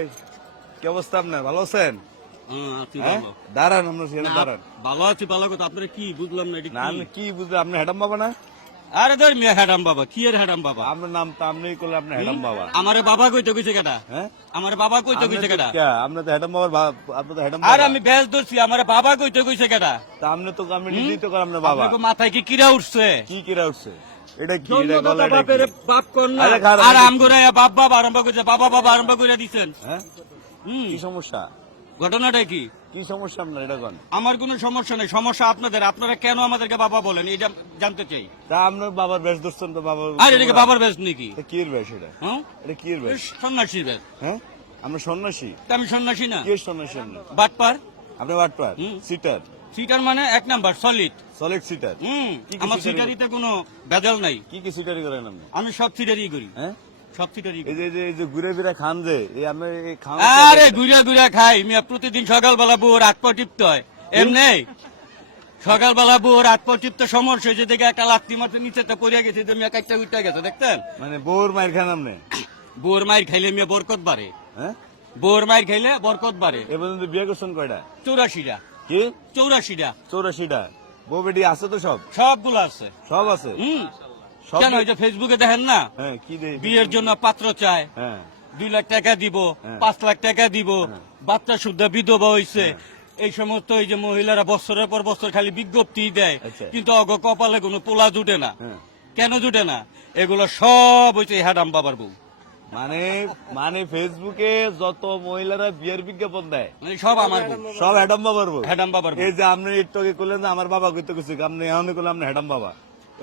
ভাই কি অবস্থা আপনার? ভালো আছেন? দাঁড়ান, আমরা সেখানে দাঁড়ান। ভালো আছি, ভালো কথা। আপনারা কি বুঝলাম না? না আমি কি বুঝলাম, আপনি হ্যাডাম বাবা না? আরে ধর মিয়া, হ্যাডাম বাবা কি এর হ্যাডাম বাবা? আপনার নাম তো আপনি করলে আপনি হ্যাডাম বাবা। আমারে বাবা কইতে কইছে কেডা? হ্যাঁ, আমারে বাবা কইতে কইছে কেডা? আপনি তো হ্যাডাম বাবার আপনি তো হ্যাডাম আর বাবা। আমি বেশ ধরছি, আমারে বাবা কইতে কইছে কেডা? তা আপনি তো আমি নিজেই তো করেন আপনার বাবা। আপনার মাথায় কি কিরা উঠছে? কি কিরা উঠছে? এটা কি? এটা জন্মদাতা গলা, এটা বাপের কি? বাপ কোন না? আরে খারাপ, আর এটা কি? আমগোরায়া বাপ বাপ আরম্ভ কইছে, বাবা বাবা আরম্ভ কইরা দিছেন। হ্যাঁ, কি সমস্যা? ঘটনাটা কি? কি সমস্যা আপনার এটা কোন? আমার কোনো সমস্যা নেই, সমস্যা আপনাদের। আপনারা কেন আমাদেরকে বাবা বলেন এটা জানতে চাই। তা আপনার বাবার বেশ ধরছেন তো বাবা। আর এটাকে বাবার বেশ নাকি? এটা কি এর বেশ? এটা হ্যাঁ, এটা কি এর বেশ? সন্ন্যাসীর বেশ। হ্যাঁ, আমরা সন্ন্যাসী। তা আমি সন্ন্যাসী না? কি সন্ন্যাসী আপনি? বাটপার। আপনি বাটপার? সিটার? সিটার মানে এক নাম্বার সলিড। Solid seater? কি কি আমার সিটারি? সিটারিতে কোনো ভেজাল নাই। কি কি সিটারি করেন আপনি? আমি সব সিটারি করি। হ্যাঁ, সব সিটারি এই যে এই যে ঘুরে ফিরে খান যে এই আপনি এই খান। আরে ঘুরে ঘুরে খাই মিয়া, প্রতিদিন সকালবেলা বউর হাত পা টিপতে হয়। এমনি সকালবেলা বউর হাত পা টিপতে সমস্যা হয়েছে দেখে একটা লাত্তি মারতে নিচেতে পড়িয়া গেছে, তো মিয়া কাইটা উঠতে গেছে দেখতেন। মানে বউর মায়ের খান আপনি? বউর মায়ের খাইলে মিয়া বরকত বাড়ে। হ্যাঁ, বউর মায়ের খাইলে বরকত বাড়ে। এ পর্যন্ত বিয়ে করছেন কয়টা? 84টা। কি 84টা? 84টা? বউ বেটি আছে তো সব? সবগুলো আছে। সব আছে? সব? কেন ওই যে ফেসবুকে দেখেন না, হ্যাঁ, কি দে বিয়ের জন্য পাত্র চায়, হ্যাঁ 2 লাখ টাকা দিব, হ্যাঁ। 5 লাখ টাকা দিব, বাচ্চা শুদ্ধ বিধবা হইছে, হ্যাঁ। এই সমস্ত এই যে মহিলারা বছরের পর বছর খালি বিজ্ঞপ্তি দেয়, আচ্ছা। কিন্তু অগ কপালে কোনো পোলা জুটে না। হ্যাঁ। কেন জুটে না? এগুলো সব হইছে হ্যাডাম বাবার বউ। মানে মানে ফেসবুকে যত মহিলারা বিয়ের বিজ্ঞাপন দেয় মানে সব আমার বউ, সব হ্যাডাম বাবার বউ। হ্যাডাম বাবার বউ। এই যে আপনি একটু আগে করলেন যে আমার বাবা কইতে কইছে, আপনি এখন করলেন আপনি হ্যাডাম বাবা।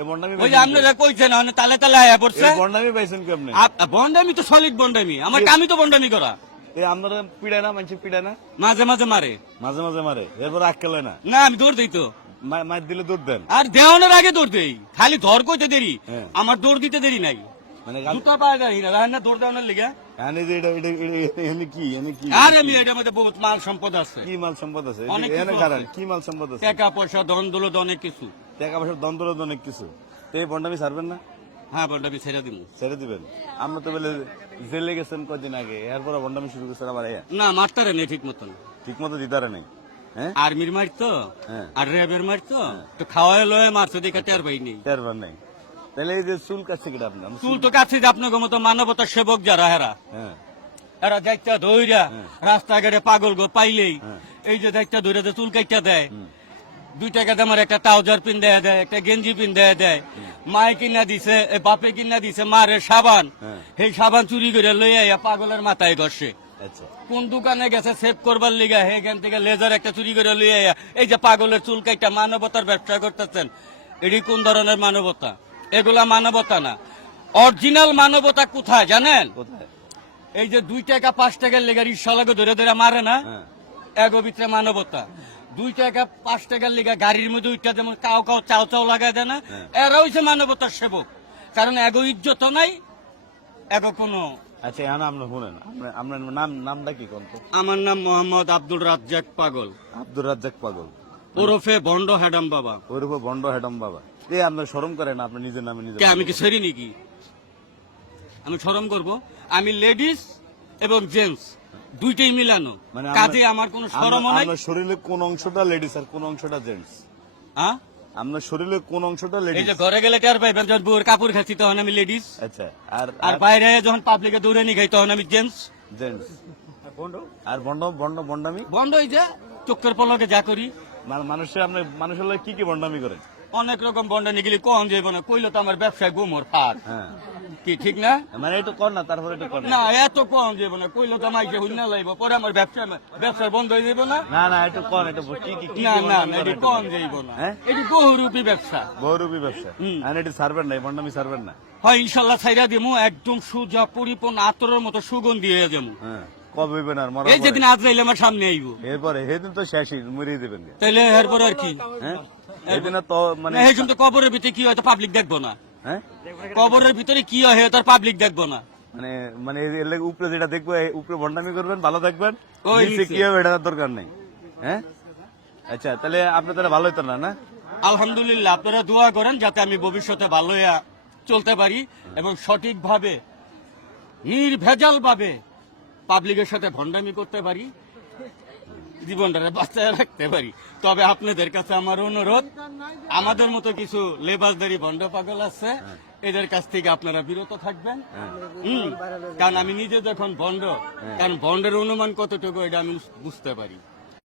এই বন্ডামি ওই যে আপনারা কইছেন না, তালে তালে আয়া পড়ছে। এই বন্ডামি পাইছেন কি আপনি? বন্ডামি তো সলিড বন্ডামি, আমার কামি তো বন্ডামি করা। এই আপনারা পিড়ায় না, মানুষ পিড়ায় না? মাঝে মাঝে মারে। মাঝে মাঝে মারে, এরপর আক্কেলে না? না আমি দৌড় দিই তো। মার দিলে দৌড় দেন? আর দেওয়ানোর আগে দৌড় দেই, খালি ধর কইতে দেরি, হ্যাঁ। আমার দৌড় দিতে দেরি নাই। মানে জুতা পায়ে দেয় না, রাহেন না দৌড় দেওয়ানোর লিগে। এনে যে এনে কি আর আমি এটার মধ্যে বহুত মাল সম্পদ আছে, কি মাল সম্পদ আছে? অনেক এনে কিছু খারাপ আছে। কি মাল সম্পদ আছে? টাকা পয়সা ধন দৌলত অনেক কিছু। টাকা পয়সার দ্বন্দ্ব অনেক কিছু। তো এই বন্ডামি ছাড়বেন না? হ্যাঁ বন্ডামি ছেড়ে দিব। ছেড়ে দিবেন? আমরা তো বলে জেলে গেছেন কদিন আগে, এরপর বন্ডামি শুরু করছেন আবার। না মারতারে নেই ঠিক মতন। ঠিক মতো দিদারে নেই? হ্যাঁ, আর্মির মারতো হ্যাঁ। আর র্যাবের মারতো, তো খাওয়ায় লয়ে মারতো দেখে টের পাই নেই। তেরবার নেই? তাহলে এই যে চুল কাটছে কিনা আপনি? চুল তো কাছে যে আপনার মতো মানবতার সেবক যারা হেরা, হ্যাঁ এরা যাইতা ধইরা রাস্তাঘাটে পাগল গো পাইলেই হ্যাঁ। এই যে যাইতা ধইরা যে চুল কাইটা দেয়, 2 টাকা দামের একটা ট্রাউজার পিন দেয় দেয়, একটা গেঞ্জি পিন দেয় দেয়, মায়ে কিনা দিছে, বাপে কিনা দিছে মারের সাবান, হ্যাঁ। সেই সাবান চুরি করে লইয়া আইয়া পাগলের মাথায় ঘষে। আচ্ছা, কোন দোকানে গেছে সেভ করবার লিগা, হেখান থেকে লেজার একটা চুরি করে লইয়া আইয়া এই যে পাগলের চুল কাইটা মানবতার ব্যবসা করতেছেন, এটি কোন ধরনের মানবতা? এগুলা মানবতা না। অরিজিনাল মানবতা কোথায় জানেন? কোথায়? এই যে 2 টাকা 5 টাকার লেগে রিক্সাওয়ালাকে ধরে ধরে মারে না, হ্যাঁ এগো ভিতরে মানবতা। 2 টাকা 5 টাকার লেগে গাড়ির মধ্যে উঠতে যেমন কাউ কাউ চাও চাও লাগাই দেয় না, এরা হইছে মানবতার সেবক। কারণ এগো ইজ্জত নাই, এগো কোনো। আচ্ছা, এখন আপনি শুনেন, আপনার নামটা কি কোন? আমার নাম মোহাম্মদ আব্দুল রাজ্জাক পাগল, আব্দুর রাজ্জাক পাগল, ওরফে ভণ্ড হ্যাডাম বাবা। ওর উপর বন্ড হ্যাডাম বাবা। এই আপনার শরম করে না? আপনি নিজের নামে নিজে? কে আমি কি সেরি নাকি? আমি শরম করব? আমি লেডিস এবং জেন্টস দুইটাই মিলানো, মানে কাজে আমার কোনো শরমও নাই। আপনার শরীরের কোন অংশটা লেডিস আর কোন অংশটা জেন্টস? হ্যাঁ, আপনার শরীরের কোন অংশটা এই লেডিস? যে ঘরে গেলে টের পাইবেন, যখন বউয়ের কাপড় খাচ্ছি তখন আমি লেডিস, আচ্ছা, আর আর বাইরে যখন পাবলিকে দৌড়ে নি খাই তখন আমি জেন্টস। জেন্টস। আর বন্ডামি? বন্ধ হয়ে যায় চোখের পলকে যা করি। মানুষের আপনি মানুষের লোক কি কি বন্ডামি করেন? অনেক রকম বন্ডা নিগিলি কম যাইব না, কইলো তো আমার ব্যবসায় গুমর ফাট। হ্যাঁ, কি ঠিক না? মানে একটু কর না, তারপরে একটু কর না এত কম যাইব না, কইলো তো মাইকে হুইনা লাইব, পরে আমার ব্যবসা বন্ধ হয়ে যাইব না। না না, একটু কর, একটু কি কি কি না কি না বন্ডামি না, করেন এটি একটু কম বলেন। যাইব না, হ্যাঁ? এটি বহুরূপী ব্যবসা। বহুরূপী ব্যবসা। আর এটি সার্ভেন নাই, বন্ডামি সার্ভেন না? হয় ইনশাল্লাহ ছাইরা দিমু, একদম সুজা পরিপূর্ণ আতরের মতো সুগন্ধি হয়ে যাবো। হ্যাঁ, কবে হইবেন আর মরা এই যেদিন আজরাইল আমার সামনে আইব, এরপরে সেদিন তো শেষই, মরিয়ে দেবেন। তাইলে এরপর আর কি? হ্যাঁ, এদিন তো মানে এই জন্য কবরের ভিতরে কি হয় তো পাবলিক দেখবো না, হ্যাঁ, কবরের ভিতরে কি হয় তার পাবলিক দেখবো না। মানে মানে এর লাগি উপরে যেটা দেখবো, উপরে বন্ডামি করবেন, ভালো থাকবেন, ওই নিচে নিচে। কি হবে এটার দরকার নেই। হ্যাঁ, আচ্ছা, তাহলে আপনি তাহলে ভালো হইতো না? না, আলহামদুলিল্লাহ, আপনারা দোয়া করেন যাতে আমি ভবিষ্যতে ভালো হইয়া চলতে পারি এবং সঠিকভাবে নির্ভেজাল ভাবে পাবলিকের সাথে ভণ্ডামি করতে পারি, জীবনটাকে বাঁচায় রাখতে পারি। তবে আপনাদের কাছে আমার অনুরোধ, আমাদের মতো কিছু লেবাসদারি ভণ্ড পাগল আছে, এদের কাছ থেকে আপনারা বিরত থাকবেন। কারণ আমি নিজে যখন ভণ্ড, কারণ ভণ্ডের অনুমান কতটুকু এটা আমি বুঝতে পারি।